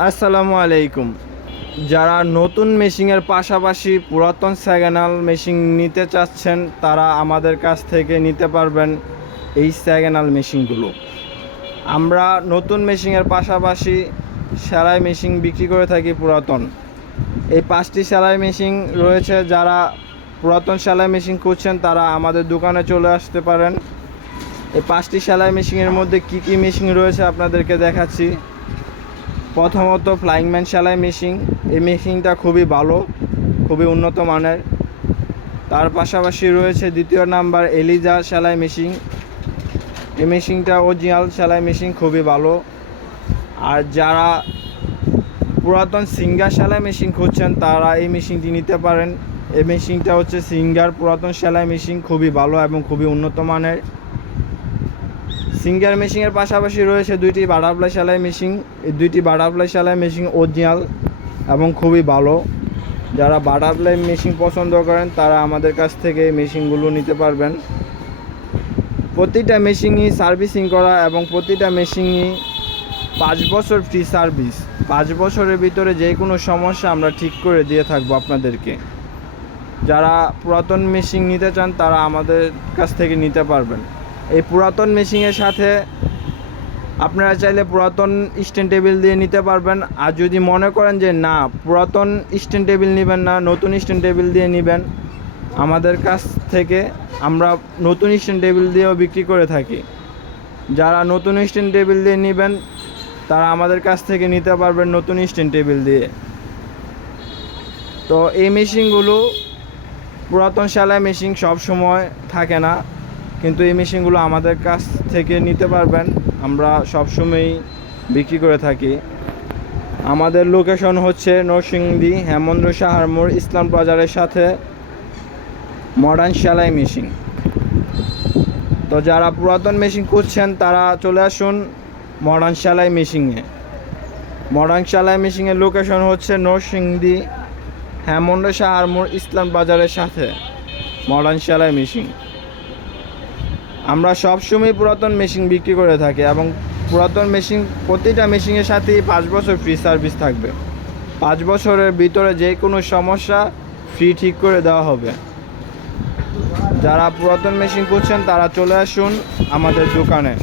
আসসালামু আলাইকুম। যারা নতুন মেশিনের পাশাপাশি পুরাতন স্যাগেনাল মেশিন নিতে চাচ্ছেন, তারা আমাদের কাছ থেকে নিতে পারবেন এই স্যাগেনাল মেশিনগুলো। আমরা নতুন মেশিনের পাশাপাশি সেলাই মেশিন বিক্রি করে থাকি পুরাতন। এই পাঁচটি সেলাই মেশিন রয়েছে, যারা পুরাতন সেলাই মেশিন খুঁজছেন, তারা আমাদের দোকানে চলে আসতে পারেন। এই পাঁচটি সেলাই মেশিনের মধ্যে কি কি মেশিন রয়েছে আপনাদেরকে দেখাচ্ছি। প্রথমত ফ্লাইং ম্যান সেলাই মেশিন এই মেশিনটা খুবই ভালো, খুবই উন্নত মানের। তার পাশাপাশি রয়েছে দ্বিতীয় নাম্বার এলিজা সেলাই মেশিন এই মেশিনটা অরিজিনাল সেলাই মেশিন খুবই ভালো। আর যারা পুরাতন সিঙ্গার সেলাই মেশিন খুঁজছেন, তারা এই মেশিনটি নিতে পারেন। এই মেশিনটা হচ্ছে সিঙ্গার পুরাতন সেলাই মেশিন খুবই ভালো এবং খুবই উন্নত মানের। সিঙ্গার মেশিনের পাশাপাশি রয়েছে দুইটি বাটারফ্লাই সেলাই মেশিন এই দুইটি বাটারফ্লাই সেলাই মেশিন অরিজিনাল এবং খুবই ভালো। যারা বাটারফ্লাই মেশিন পছন্দ করেন, তারা আমাদের কাছ থেকে এই মেশিনগুলো নিতে পারবেন। প্রতিটা মেশিনই সার্ভিসিং করা এবং প্রতিটা মেশিনই পাঁচ বছর ফ্রি সার্ভিস পাঁচ বছরের ভিতরে যে কোনো সমস্যা আমরা ঠিক করে দিয়ে থাকব আপনাদেরকে। যারা পুরাতন মেশিন নিতে চান, তারা আমাদের কাছ থেকে নিতে পারবেন। এই পুরাতন মেশিনের সাথে আপনারা চাইলে পুরাতন স্ট্যান্ড টেবিল দিয়ে নিতে পারবেন। আর যদি মনে করেন যে না, পুরাতন স্ট্যান্ড টেবিল নেবেন না, নতুন স্ট্যান্ড টেবিল দিয়ে নেবেন, আমাদের কাছ থেকে আমরা নতুন স্ট্যান্ড টেবিল দিয়েও বিক্রি করে থাকি। যারা নতুন স্ট্যান্ড টেবিল দিয়ে নেবেন, তারা আমাদের কাছ থেকে নিতে পারবেন নতুন স্ট্যান্ড টেবিল দিয়ে। তো এই মেশিনগুলো পুরাতন সেলাই মেশিন সব সময় থাকে না। কিন্তু এই মেশিনগুলো আমাদের কাছ থেকে নিতে পারবেন। আমরা সবসময়ই বিক্রি করে থাকি। আমাদের লোকেশন হচ্ছে নরসিংদী হেমন্দ্র সাহার মোড়, ইসলাম বাজারের সাথে মডার্ন সেলাই মেশিন। তো যারা পুরাতন মেশিন খুঁজছেন, তারা চলে আসুন মডার্ন সেলাই মেশিনে। মডার্ন সেলাই মেশিনের লোকেশন হচ্ছে নরসিংদী হেমন্দ সাহার মোড়, ইসলাম বাজারের সাথে মডার্ন সেলাই মেশিন। আমরা সবসময় পুরাতন মেশিন বিক্রি করে থাকি এবং পুরাতন মেশিন প্রতিটা মেশিনের সাথেই পাঁচ বছর ফ্রি সার্ভিস থাকবে। পাঁচ বছরের ভিতরে যে কোনো সমস্যা ফ্রি ঠিক করে দেওয়া হবে। যারা পুরাতন মেশিন করছেন তারা চলে আসুন আমাদের দোকানে।